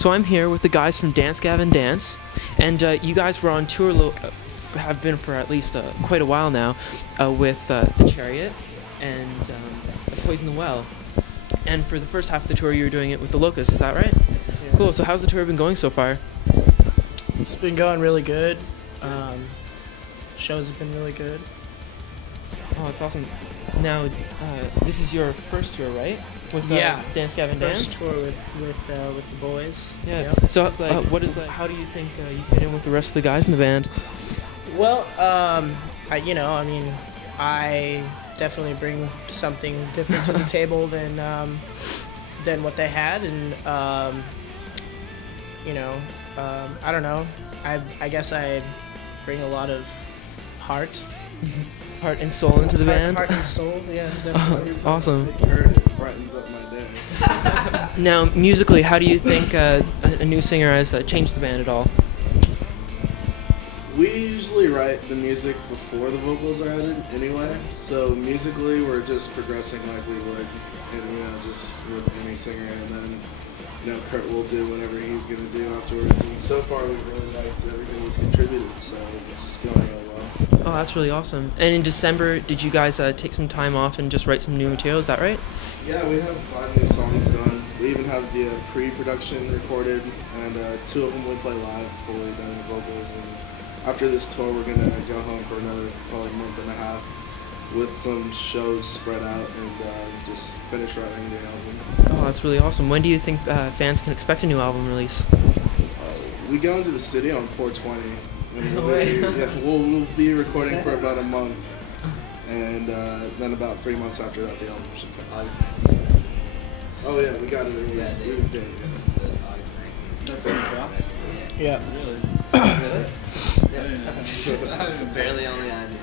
So I'm here with the guys from Gavin Dance, and you guys were on tour, have been for at least quite a while now, with The Chariot and Poison the Well. And for the first half of the tour, you were doing it with The Locust, is that right? Yeah. Cool, so how's the tour been going so far? It's been going really good. Shows have been really good. Oh, that's awesome. Now, this is your first tour, right? With Gavin Dance? First tour with the boys. Yeah. Yep. So, how do you think you fit in with the rest of the guys in the band? Well, I definitely bring something different to the table than what they had, and I don't know. I guess I bring a lot of heart. Heart and soul into the band? Heart and soul, yeah, definitely. Awesome. Brightens up my day. Now, musically, how do you think a new singer has changed the band at all? We usually write the music before the vocals are added anyway, so musically we're just progressing like we would, and just with any singer, and then Kurt will do whatever he's going to do afterwards, and so far we've really liked everything he's contributed, so it's going real well. Oh, that's really awesome. And in December, did you guys take some time off and just write some new material, is that right? Yeah, we have 5 new songs done. We even have the pre-production recorded, and 2 of them we play live, fully done with vocals, and after this tour we're going to go home for another probably month and a half with some shows spread out and just finish writing the album. Oh, that's really awesome. When do you think fans can expect a new album release? We go into the studio on 4/20, and we'll be recording for about a month, and then about 3 months after that the album should come out. Oh yeah, we got it released. Yeah, We did. It says August 19th. That's when it dropped? Yeah. Really? Yeah. Barely only I knew.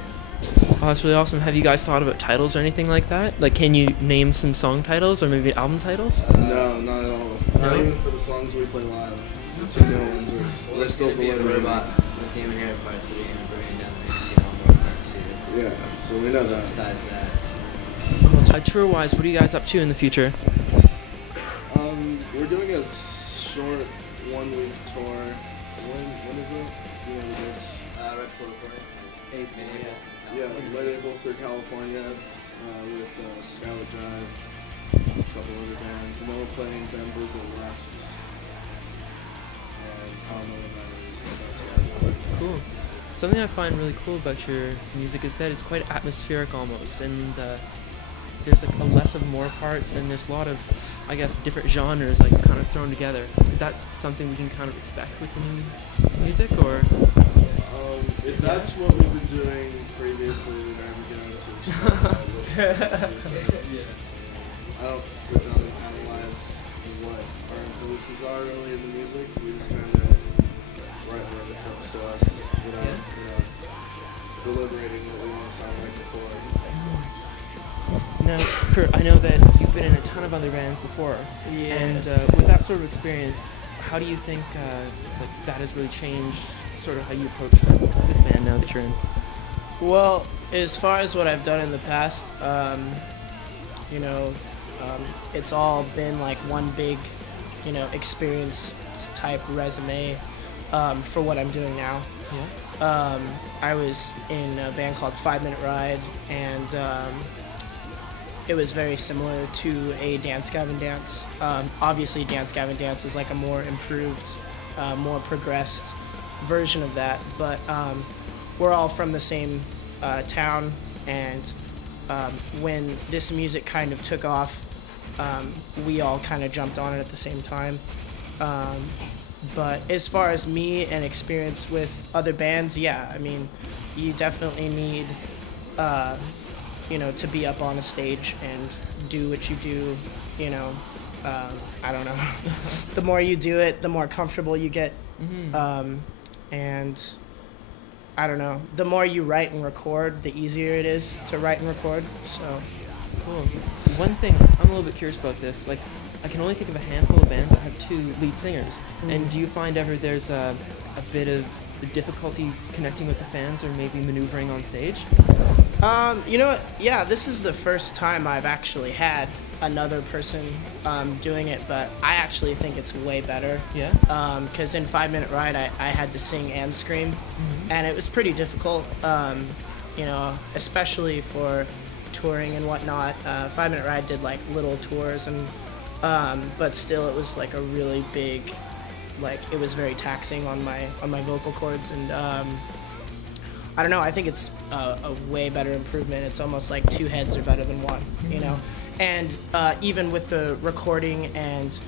Oh, that's really awesome. Have you guys thought about titles or anything like that? Like, can you name some song titles or maybe album titles? No, not at all. Not even for the songs we play live. The 2 new ones we're still Be a delivering. robot with Team here part 3 and bringing down the next more part 2. Yeah, so we know that. Besides that, Tour-wise, what are you guys up to in the future? We're doing a short 1-week tour. When is it? Do you know the dates? right before recording, like mid-April. Yeah, late April through California with Skylar Drive, a couple other bands, and then we're playing Bamboozle Left. And I don't know when that is, but that's what I Cool. Something I find really cool about your music is that it's quite atmospheric almost, and there's like a less of more parts, and there's a lot of, I guess, different genres like kind of thrown together. Is that something we can kind of expect with the new music, or? If that's what we've been doing previously, we never get into expect I don't sit down and analyze what our influences are really in the music. We just kind of write whatever comes to us, deliberating what we want to sound like before. Now, Kurt, I know that you've been in a ton of other bands before, and with that sort of experience, how do you think that has really changed sort of how you approach this band now that you're in? Well, as far as what I've done in the past, it's all been like one big, experience type resume for what I'm doing now. Yeah. I was in a band called 5 Minute Ride, and it was very similar to a Gavin Dance. Obviously, Gavin Dance is like a more improved, more progressed version of that, but we're all from the same town, and when this music kind of took off, we all kind of jumped on it at the same time. But as far as me and experience with other bands, yeah, I mean, you definitely need to be up on a stage and do what you do, I don't know. The more you do it, the more comfortable you get. Mm-hmm. And I don't know, the more you write and record, the easier it is to write and record, so. Cool. One thing, I'm a little bit curious about this, like, I can only think of a handful of bands that have 2 lead singers, and do you find ever there's a bit of difficulty connecting with the fans or maybe maneuvering on stage? You know what? Yeah, this is the first time I've actually had another person doing it, but I actually think it's way better. Yeah. Because in 5 Minute Ride, I had to sing and scream, and it was pretty difficult. You know, especially for touring and whatnot. 5 Minute Ride did like little tours, and but still, it was like a really big, like it was very taxing on my vocal cords, and I don't know. I think it's a way better improvement. It's almost like two heads are better than one, you know. And even with the recording and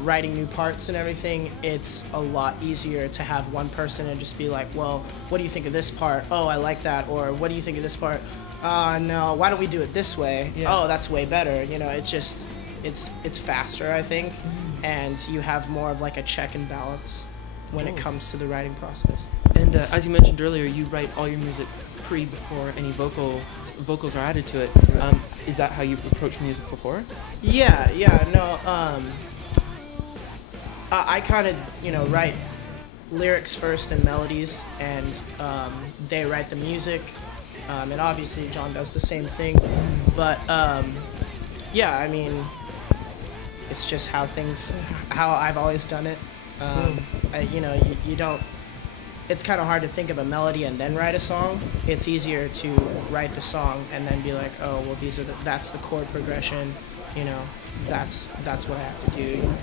writing new parts and everything, it's a lot easier to have one person and just be like, well, what do you think of this part? Oh, I like that. Or what do you think of this part? No, why don't we do it this way? Yeah. Oh, that's way better. You know, it's just, it's faster, I think. And you have more of like a check and balance when it comes to the writing process. And as you mentioned earlier, you write all your music before any vocals are added to it. Is that how you've approached music before? Yeah, no. I kind of, you know, write lyrics first and melodies, and they write the music. And obviously John does the same thing. But yeah, I mean, it's just how I've always done it. You know, you don't. It's kind of hard to think of a melody and then write a song. It's easier to write the song and then be like, oh, well, that's the chord progression. You know, that's what I have to do. You know,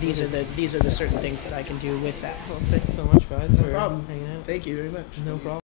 these are the certain things that I can do with that. Well, thanks so much, guys, for problem. hanging out. Thank you very much. No problem.